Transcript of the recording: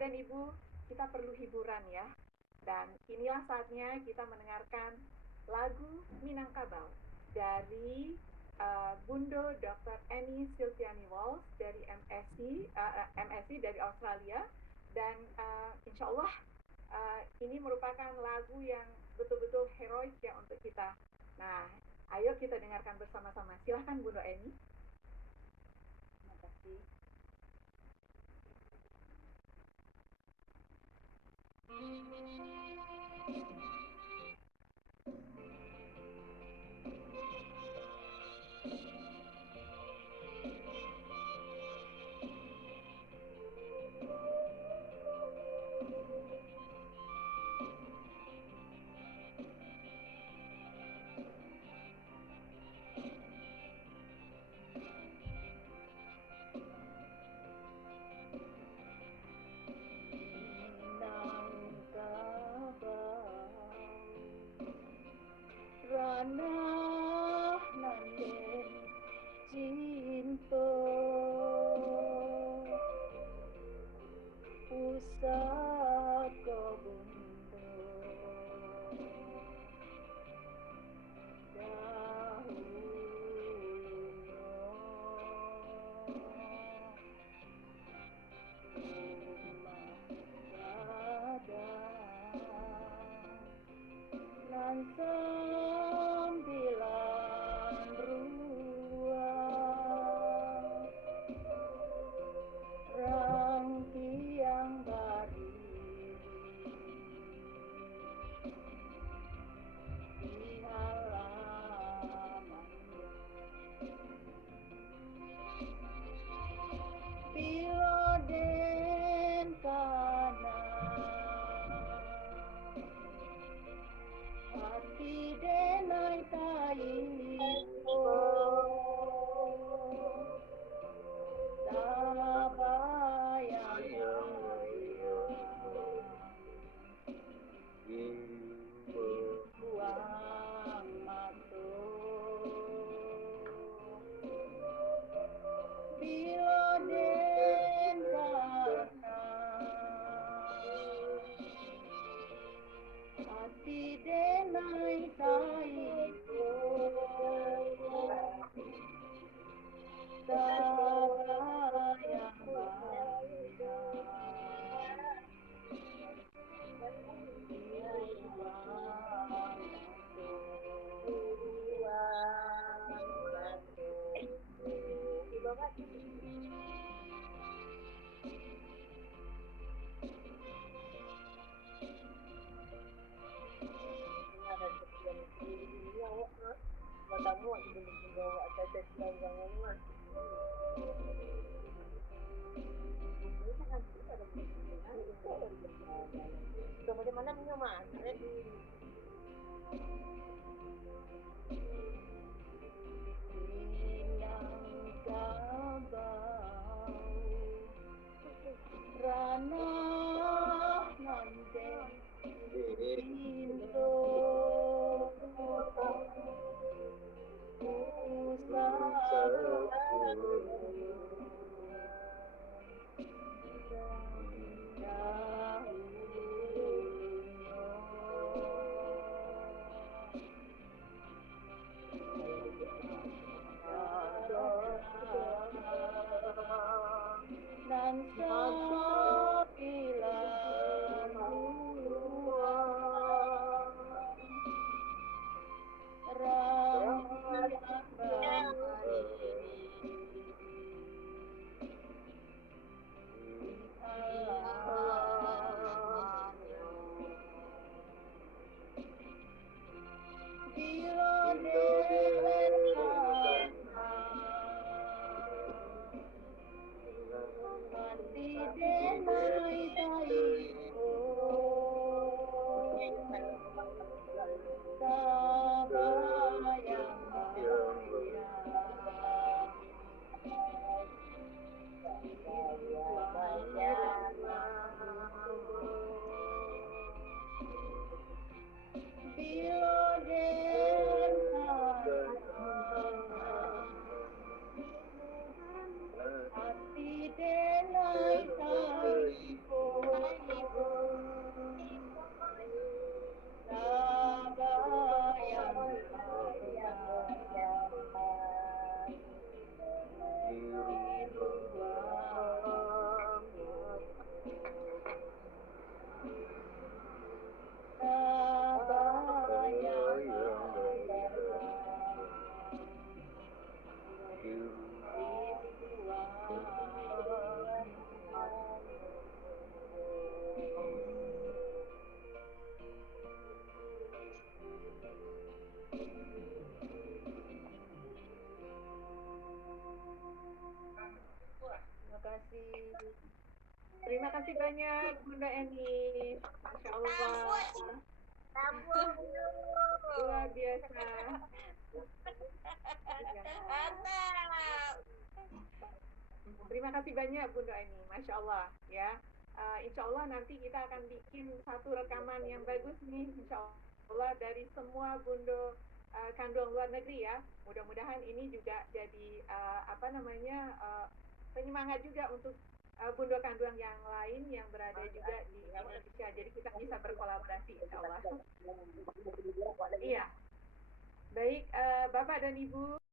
dan Ibu, kita perlu hiburan ya. Dan inilah saatnya kita mendengarkan lagu Minangkabau dari Bundo Dr. Annie Silviani Walsh dari MSc dari Australia. Dan insya Allah ini merupakan lagu yang betul-betul heroik ya untuk kita. Nah, ayo kita dengarkan bersama-sama. Silahkan Bundo Annie. Terima kasih. Ranah nanden cinta pusaka bundo dahulu sembilan ruang rangkiang bari di halamannya piloden kanan hati denai taiko tabayang buang matu piloden kanan hati denai taiko tabayang Bagaimana minuman? Minangkabau ranah nanden cinta dan sembilan ruang rangkiang bari halamannya piloden hati denai taiko tabayang piloden hati denai taiko kasih banyak Bunda Eni. Masya Allah. Luar biasa. Terima kasih banyak Bunda Eni. Masya Allah ya. Insya Allah nanti kita akan bikin satu rekaman yang bagus nih. Insya Allah dari semua Bundo kandung luar negeri ya. Mudah-mudahan ini juga jadi penyemangat juga untuk Bundo kandung yang lain yang berada juga di Indonesia. Jadi kita bisa berkolaborasi Insya Allah. Iya. Baik Bapak dan Ibu.